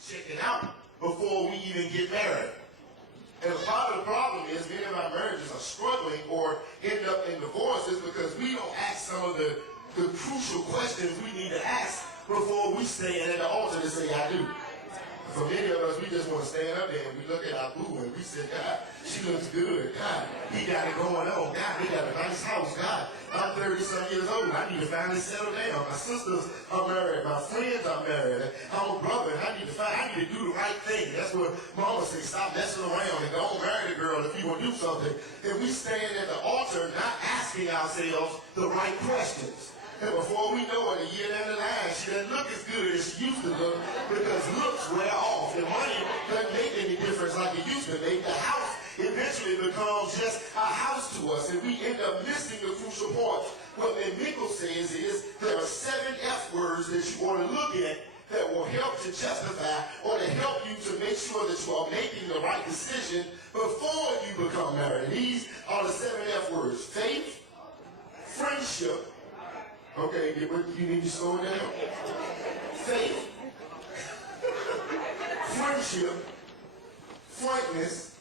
checking out before we even get married. And part of the problem is many of our marriages are struggling or end up in divorces because we don't ask some of the crucial questions we need to ask before we stand at the altar to say, I do. For many of us, we just want to stand up there and we look at our boo and we say, God, she looks good. God, he got it going on. God, he got a nice house. God, I'm 30-some years old. I need to finally settle down. My sisters are married. My friends are married. I'm a brother. I need to do the right thing. That's what mama says. Stop messing around and go marry the girl if you want to do something. And we stand at the altar not asking ourselves the right questions. And before we know it, a year down the line, she doesn't look as good as she used to look because looks wear off. And money doesn't make any difference like it used to make. The house eventually becomes just a house to us, and we end up missing the crucial parts. What McMickle says is there are 7 F words that you want to look at that will help to justify or to help you to make sure that you are making the right decision before you become married. These are the 7 F words: faith, friendship. Okay, you need to slow it down. Faith, friendship, frankness,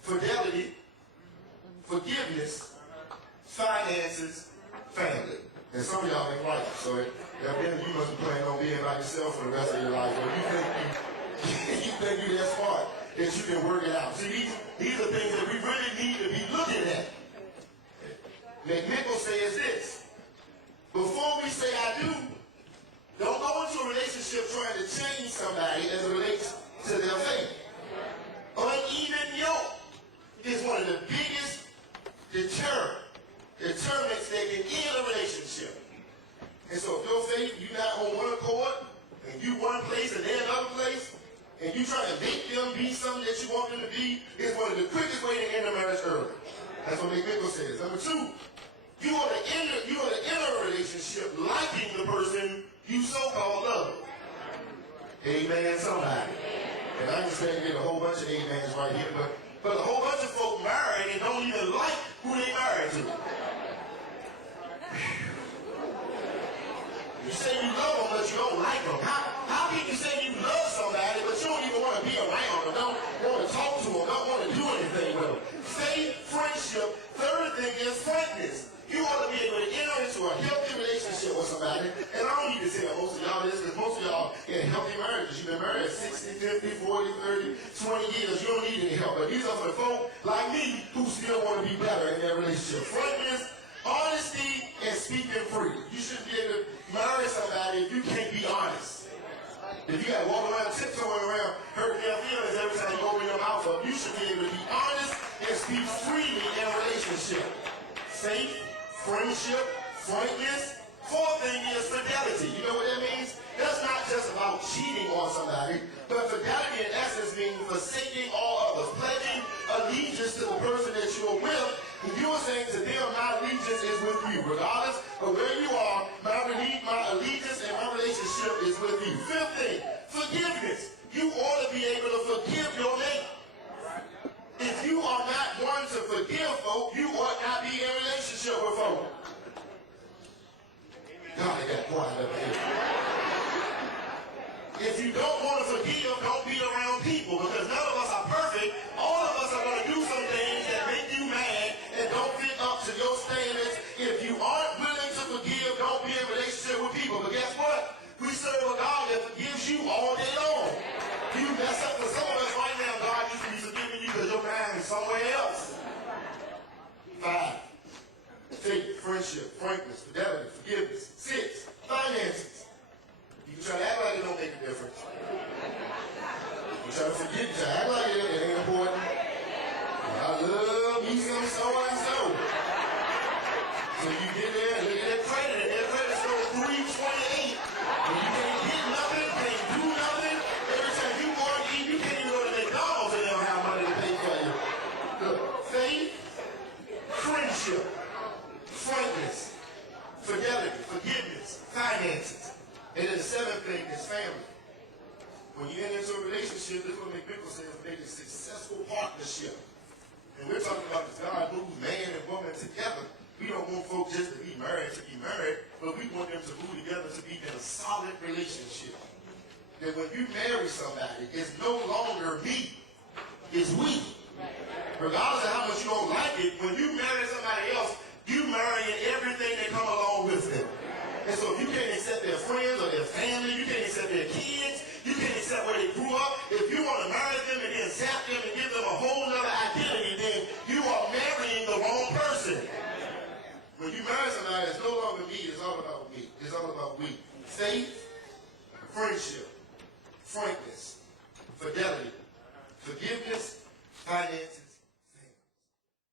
fidelity, forgiveness, finances, family. And some of y'all ain't right, so evidently you must be planning on being by yourself for the rest of your life. Or you think you're that smart that you can work it out. See, these are things that we really need to be looking at. McMickle says this: before we say I do, don't go into a relationship trying to change somebody as it relates to their faith. Uneven yoke is one of the biggest determinants that can end a relationship. And so if your faith, you're not on one accord, and you one place and they're another place, and you try to make them be something that you want them to be, is one of the quickest ways to end a marriage early. That's what McMickle says. Number 2, you ought to enter a relationship liking the person you so-called love. Amen, somebody. And I understand you get a whole bunch of amens right here, but a whole bunch of folk married and don't even like who they married to. You say you love them, but you don't like them. How can you say you love somebody, but you don't even want to be around them, don't want to talk to them, don't want to do anything with them? Faith, friendship. Third thing is frankness. You ought to be able to enter into a healthy relationship with somebody. And I don't need to tell most of y'all this because most of y'all in healthy marriages. You've been married 60, 50, 40, 30, 20 years. You don't need any help. But these are for the folk like me who still want to be better in their relationship. Frankness, honesty, and speaking freely. You shouldn't be able to marry somebody if you can't be honest. If you got to walk around tiptoeing around hurting their feelings every time you open your mouth up, you should be able to be honest and speak freely in a relationship. Faith, friendship, frankness. Fourth thing is fidelity. You know what that means? That's not just about cheating on somebody, but fidelity in essence means forsaking all others, pledging allegiance to the person that you're with. And you are saying to them, my allegiance is with you. Regardless of where you are, my allegiance and my relationship is with you. Fifth thing, forgiveness. You ought to be able to forgive your neighbor. If you are not one to forgive folk, you ought not be in a relationship with folk. God, I got quiet up here. If you don't want to forgive, don't be around people because none of us are perfect. All of us are going to do some things that make you mad and don't fit up to your standards. If you aren't willing to forgive, don't be in a relationship with people. But guess what? We serve a God that forgives you all day long. You mess up for some of us right now, God needs to be forgiving you because your mind is somewhere else. 5, faith, friendship, frankness, fidelity, forgiveness. 6, finances. You can try to act like it don't make a difference. You try to forget, you try to act like it ain't important. I love me some so-and-so. So you get there and look at that credit, and that credit score 328. And you can't get nothing, can't do nothing. Every time you go and eat, you can't even go to McDonald's and they don't have money to pay for you. Look, faith, friendship, frankness, fidelity, forgiveness, finances. And then the 7th thing is family. When you enter into a relationship, this is what McMickle says, make a successful partnership. And we're talking about this God moves man and woman together. We don't want folks just to be married, but we want them to move together to be in a solid relationship. that when you marry somebody, it's no longer me, it's we. Regardless of how much you don't like it, when you marry somebody else, you marrying everything that come along with them. And so if you can't accept their friends or their family, you can't accept their kids, you can't accept where they grew up, if you want to marry them and then zap them and give them a whole other identity, then you are marrying the wrong person. When you marry somebody, it's no longer me, it's all about me. It's all about we. Faith, friendship, frankness, fidelity, forgiveness, finances,